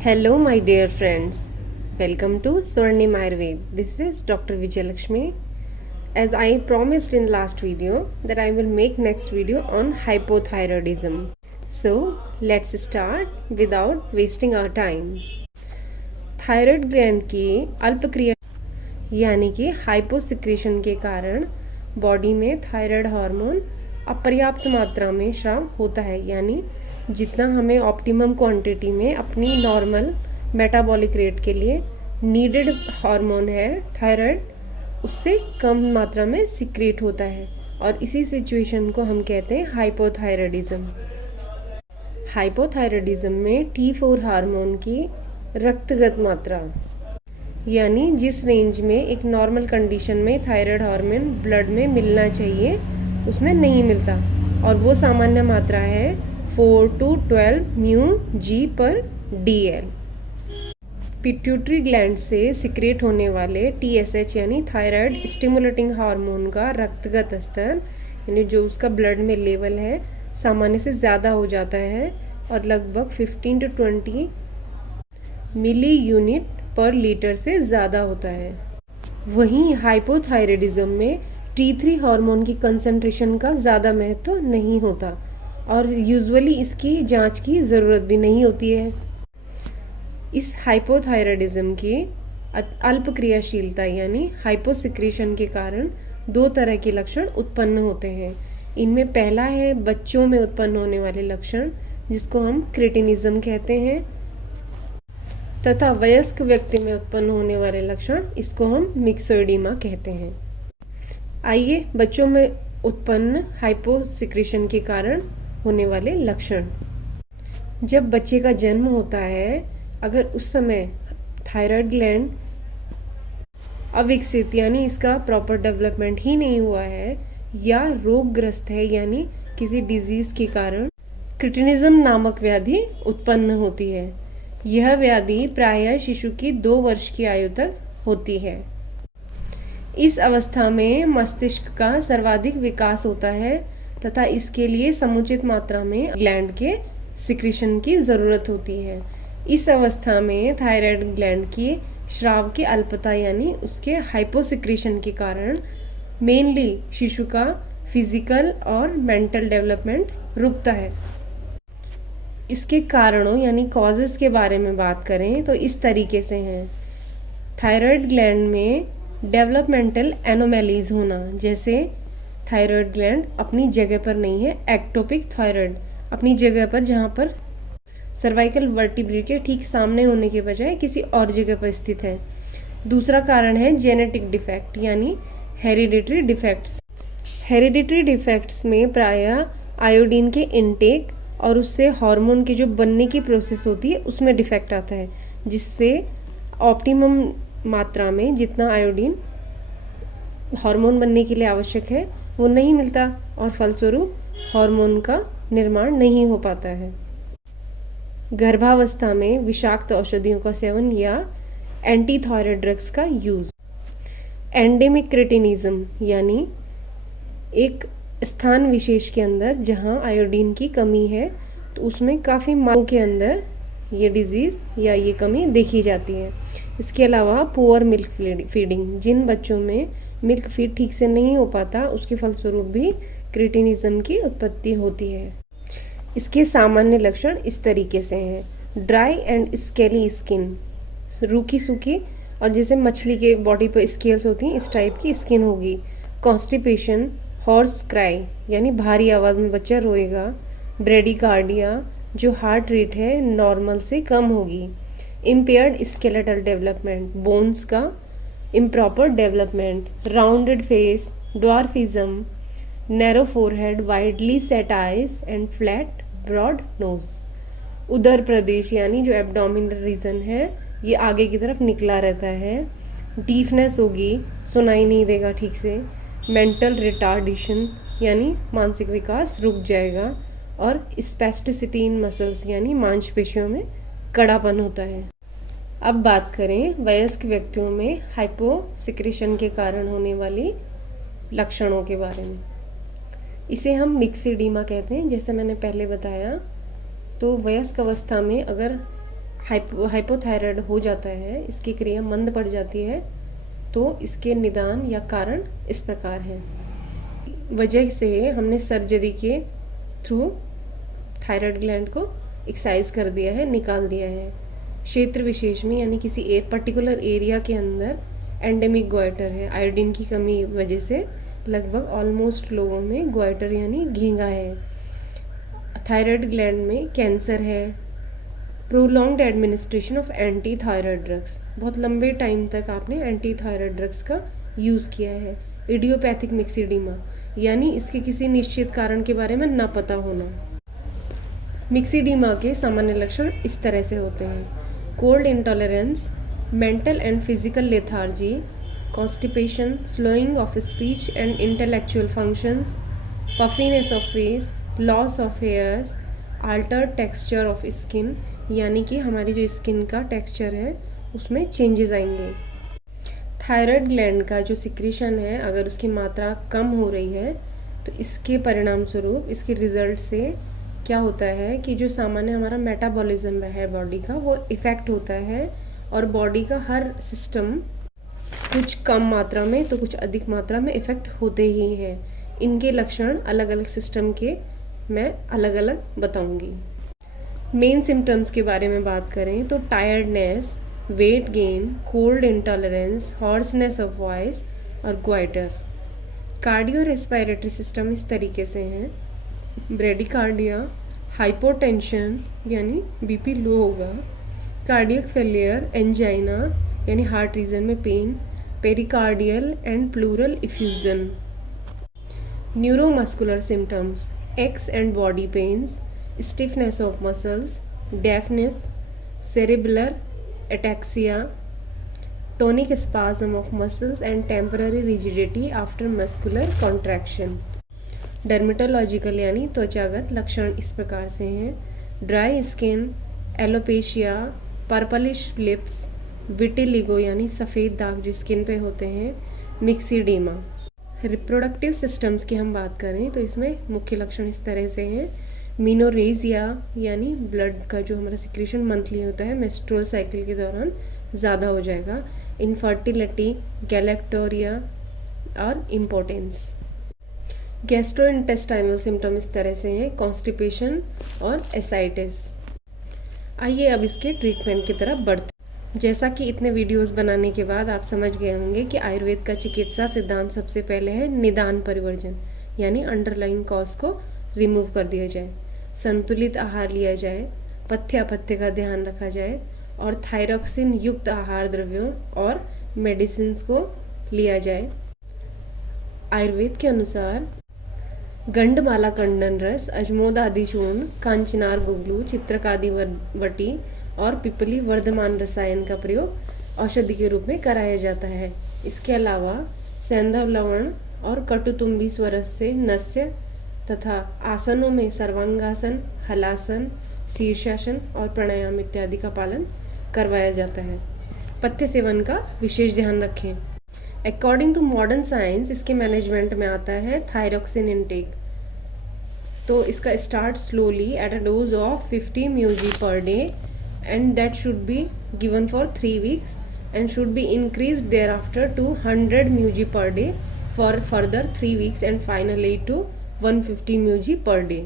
Hello, my dear friends. Welcome to Swarnim Ayurved. This is Dr. Vijayalakshmi. As I promised in last video that I will make next video on hypothyroidism. So let's start without wasting our time. Thyroid gland की अल्पक्रिया यानी कि hyposecretion के कारण body में thyroid hormone अपर्याप्त मात्रा में स्राव होता है, यानी जितना हमें ऑप्टिमम क्वांटिटी में अपनी नॉर्मल मेटाबॉलिक रेट के लिए नीडेड हार्मोन है थायराइड, उससे कम मात्रा में सिक्रेट होता है और इसी सिचुएशन को हम कहते हैं हाइपोथायराइडिज्म। हाइपोथायराइडिज्म में T4 हार्मोन की रक्तगत मात्रा यानी जिस रेंज में एक नॉर्मल कंडीशन में थायराइड हार्मोन ब्लड में मिलना चाहिए उसमें नहीं मिलता, और वो सामान्य मात्रा है 4 to 12 म्यू जी पर DL। पिट्यूटरी ग्लैंड से सिक्रेट होने वाले TSH यानी थायराइड स्टिमुलेटिंग हार्मोन का रक्तगत स्तर यानी जो उसका ब्लड में लेवल है सामान्य से ज़्यादा हो जाता है और लगभग 15 to 20 मिली यूनिट पर लीटर से ज़्यादा होता है। वहीं हाइपोथायराइडिज्म में T3 हार्मोन की कंसंट्रेशन का ज़्यादा महत्व नहीं होता और यूजुअली इसकी जांच की ज़रूरत भी नहीं होती है। इस हाइपोथायराइडिज्म की अल्प क्रियाशीलता यानी हाइपोसिक्रेशन के कारण दो तरह के लक्षण उत्पन्न होते हैं। इनमें पहला है बच्चों में उत्पन्न होने वाले लक्षण जिसको हम क्रेटिनिज्म कहते हैं, तथा वयस्क व्यक्ति में उत्पन्न होने वाले लक्षण इसको हम मिक्सोइडिमा कहते हैं। आइए बच्चों में उत्पन्न हाइपोसिक्रेशन के कारण होने वाले लक्षण। जब बच्चे का जन्म होता है, अगर उस समय थायराइड ग्लैंड अविकसित यानी इसका प्रॉपर डेवलपमेंट ही नहीं हुआ है या रोगग्रस्त है यानी किसी डिजीज़ के कारण क्रिटिनिज्म नामक व्याधि उत्पन्न होती है। यह व्याधि प्रायः शिशु की 2 वर्ष की आयु तक होती है। इस अवस्था में मस्तिष्क का सर्वाधिक विकास होता है तथा इसके लिए समुचित मात्रा में ग्लैंड के सिक्रेशन की ज़रूरत होती है। इस अवस्था में थायराइड ग्लैंड की स्राव की अल्पता यानी उसके हाइपोसिक्रेशन के कारण मेनली शिशु का फिजिकल और मेंटल डेवलपमेंट रुकता है। इसके कारणों यानी कॉजेज़ के बारे में बात करें तो इस तरीके से हैं। थायराइड ग्लैंड में डेवलपमेंटल एनोमैलीज होना, जैसे थायराइड ग्लैंड अपनी जगह पर नहीं है, एक्टोपिक थायराइड अपनी जगह पर जहाँ पर सर्वाइकल वर्टिब्रे के ठीक सामने होने के बजाय किसी और जगह पर स्थित है। दूसरा कारण है जेनेटिक डिफेक्ट यानी हेरिडिटरी डिफेक्ट्स। हेरिडिटरी डिफेक्ट्स में प्रायः आयोडीन के इनटेक और उससे हार्मोन के जो बनने की प्रोसेस होती है उसमें डिफेक्ट आता है, जिससे ऑप्टिमम मात्रा में जितना आयोडीन हार्मोन बनने के लिए आवश्यक है वो नहीं मिलता और फलस्वरूप हार्मोन का निर्माण नहीं हो पाता है। गर्भावस्था में विषाक्त औषधियों का सेवन या एंटी थायराइड ड्रग्स का यूज़। एंडेमिक क्रेटिनिज्म यानी एक स्थान विशेष के अंदर जहां आयोडीन की कमी है तो उसमें काफ़ी माओ के अंदर ये डिज़ीज़ या ये कमी देखी जाती है। इसके अलावा पुअर मिल्क फीडिंग, जिन बच्चों में मिल्क फीड ठीक से नहीं हो पाता उसके फलस्वरूप भी क्रेटिनिज्म की उत्पत्ति होती है। इसके सामान्य लक्षण इस तरीके से हैं। ड्राई एंड स्केली स्किन, रूखी सूखी और जैसे मछली के बॉडी पर स्केल्स होती हैं इस टाइप की स्किन होगी। कॉन्स्टिपेशन, हॉर्स क्राई यानी भारी आवाज़ में बच्चा रोएगा। ब्रेडिकार्डिया, जो हार्ट रेट है नॉर्मल से कम होगी। इम्पेयर्ड स्केलेटल डेवलपमेंट, बोन्स का improper development. Rounded face, dwarfism, narrow forehead, widely set eyes and flat broad nose. उदर प्रदेश यानी जो एब्डोमिनल रीजन है ये आगे की तरफ निकला रहता है। डीफनेस होगी, सुनाई नहीं देगा ठीक से। मेंटल रिटार्डेशन यानी मानसिक विकास रुक जाएगा और स्पेस्टिसिटी इन मसल्स यानी मांसपेशियों में कड़ापन होता है। अब बात करें वयस्क व्यक्तियों में हाइपोसिक्रेशन के कारण होने वाली लक्षणों के बारे में। इसे हम मिक्सिडीमा कहते हैं। जैसे मैंने पहले बताया तो वयस्क अवस्था में अगर हाइपोथायराइड हो जाता है, इसकी क्रिया मंद पड़ जाती है, तो इसके निदान या कारण इस प्रकार हैं। वजह से हमने सर्जरी के थ्रू थायराइड ग्लैंड को एक्साइज कर दिया है, निकाल दिया है। क्षेत्र विशेष में यानी किसी एक पर्टिकुलर एरिया के अंदर एंडेमिक गोइटर है, आयोडीन की कमी वजह से लगभग ऑलमोस्ट लोगों में गोइटर यानी घींगा है। थायराइड ग्लैंड में कैंसर है। Prolonged administration of anti thyroid drugs, बहुत लंबे टाइम तक आपने एंटी थायराइड ड्रग्स का यूज़ किया है। इडियोपैथिक मिक्सीडीमा यानी इसके किसी निश्चित कारण के बारे में ना पता होना। मिक्सीडीमा के सामान्य लक्षण इस तरह से होते हैं: cold intolerance, mental and physical lethargy, constipation, slowing of speech and intellectual functions, puffiness of face, loss of hairs, Altered texture of skin यानी कि हमारी जो स्किन का टेक्सचर है उसमें चेंजेस आएंगे। थायराइड ग्लैंड का जो सिक्रीशन है अगर उसकी मात्रा कम हो रही है तो इसके परिणाम स्वरूप, इसके रिजल्ट से क्या होता है कि जो सामान्य हमारा मेटाबॉलिज्म है बॉडी का वो इफ़ेक्ट होता है और बॉडी का हर सिस्टम कुछ कम मात्रा में तो कुछ अधिक मात्रा में इफ़ेक्ट होते ही हैं। इनके लक्षण अलग अलग सिस्टम के मैं अलग अलग बताऊंगी। मेन सिम्टम्स के बारे में बात करें तो tiredness, weight gain, cold intolerance, hoarseness of voice और ग्वाइटर। कार्डियो रेस्पिरेटरी सिस्टम इस तरीके से हैं: ब्रेडिकार्डिया, हाइपोटेंशन यानी बीपी लो होगा, कार्डियक फेलियर, एंजाइना यानी हार्ट रीजन में pain, pericardial and pleural effusion. Neuromuscular symptoms: aches and body pains, stiffness of muscles, deafness, cerebellar ataxia, tonic spasm of muscles and temporary rigidity after muscular contraction। Dermatological यानी त्वचागत लक्षण इस प्रकार से हैं: dry skin, alopecia, purplish lips, vitiligo यानी सफ़ेद दाग जो स्किन पे होते हैं, मिक्सीडीमा। रिप्रोडक्टिव सिस्टम्स की हम बात करें तो इसमें मुख्य लक्षण इस तरह से हैं: मीनोरेजिया यानी ब्लड का जो हमारा सिक्रेशन मंथली होता है मेंस्ट्रुअल साइकिल के दौरान ज़्यादा हो जाएगा, इनफर्टिलिटी, गैलेक्टोरिया और इम्पोर्टेंस। गैस्ट्रोइंटेस्टाइनल सिम्टम इस तरह से हैं: कॉन्स्टिपेशन और एसाइटिस। आइए अब इसके ट्रीटमेंट की तरफ बढ़ते। जैसा कि इतने वीडियोस बनाने के बाद आप समझ गए होंगे कि आयुर्वेद का चिकित्सा सिद्धांत सबसे पहले है निदान परिवर्जन, यानी अंडरलाइन कॉज को रिमूव कर दिया जाए, संतुलित आहार लिया जाए, पथ्य अपथ्य का ध्यान रखा जाए और थायरॉक्सिन युक्त आहार द्रव्यों और मेडिसिन को लिया जाए। आयुर्वेद के अनुसार गंडमाला कंडन रस, अजमोद आदि चूर्ण, कांचनार गुगलू, चित्रकादि वटी और पिपली वर्धमान रसायन का प्रयोग औषधि के रूप में कराया जाता है। इसके अलावा सैंधव लवण और कटुतुंबी स्वरस से नस्य तथा आसनों में सर्वांगासन, हलासन, शीर्षासन और प्राणायाम इत्यादि का पालन करवाया जाता है। पथ्य सेवन का विशेष ध्यान रखें। अकॉर्डिंग टू मॉडर्न साइंस इसके मैनेजमेंट में आता है थायरॉक्सिन इनटेक। तो इसका start slowly at a dose of 50 mg per day and that should be given for 3 weeks and should be increased thereafter to 100 mg per day for further 3 weeks and finally to 150 mg per day.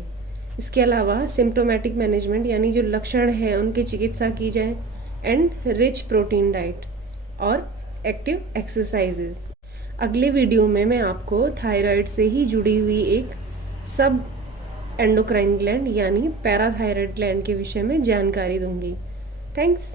इसके अलावा symptomatic management यानी जो लक्षण हैं उनकी चिकित्सा की जाए एंड रिच प्रोटीन डाइट और एक्टिव एक्सरसाइजेज। अगले वीडियो में मैं आपको थायराइड से ही जुड़ी हुई एक सब एंडोक्राइन ग्लैंड यानी पैराथायराइड ग्लैंड के विषय में जानकारी दूंगी। थैंक्स।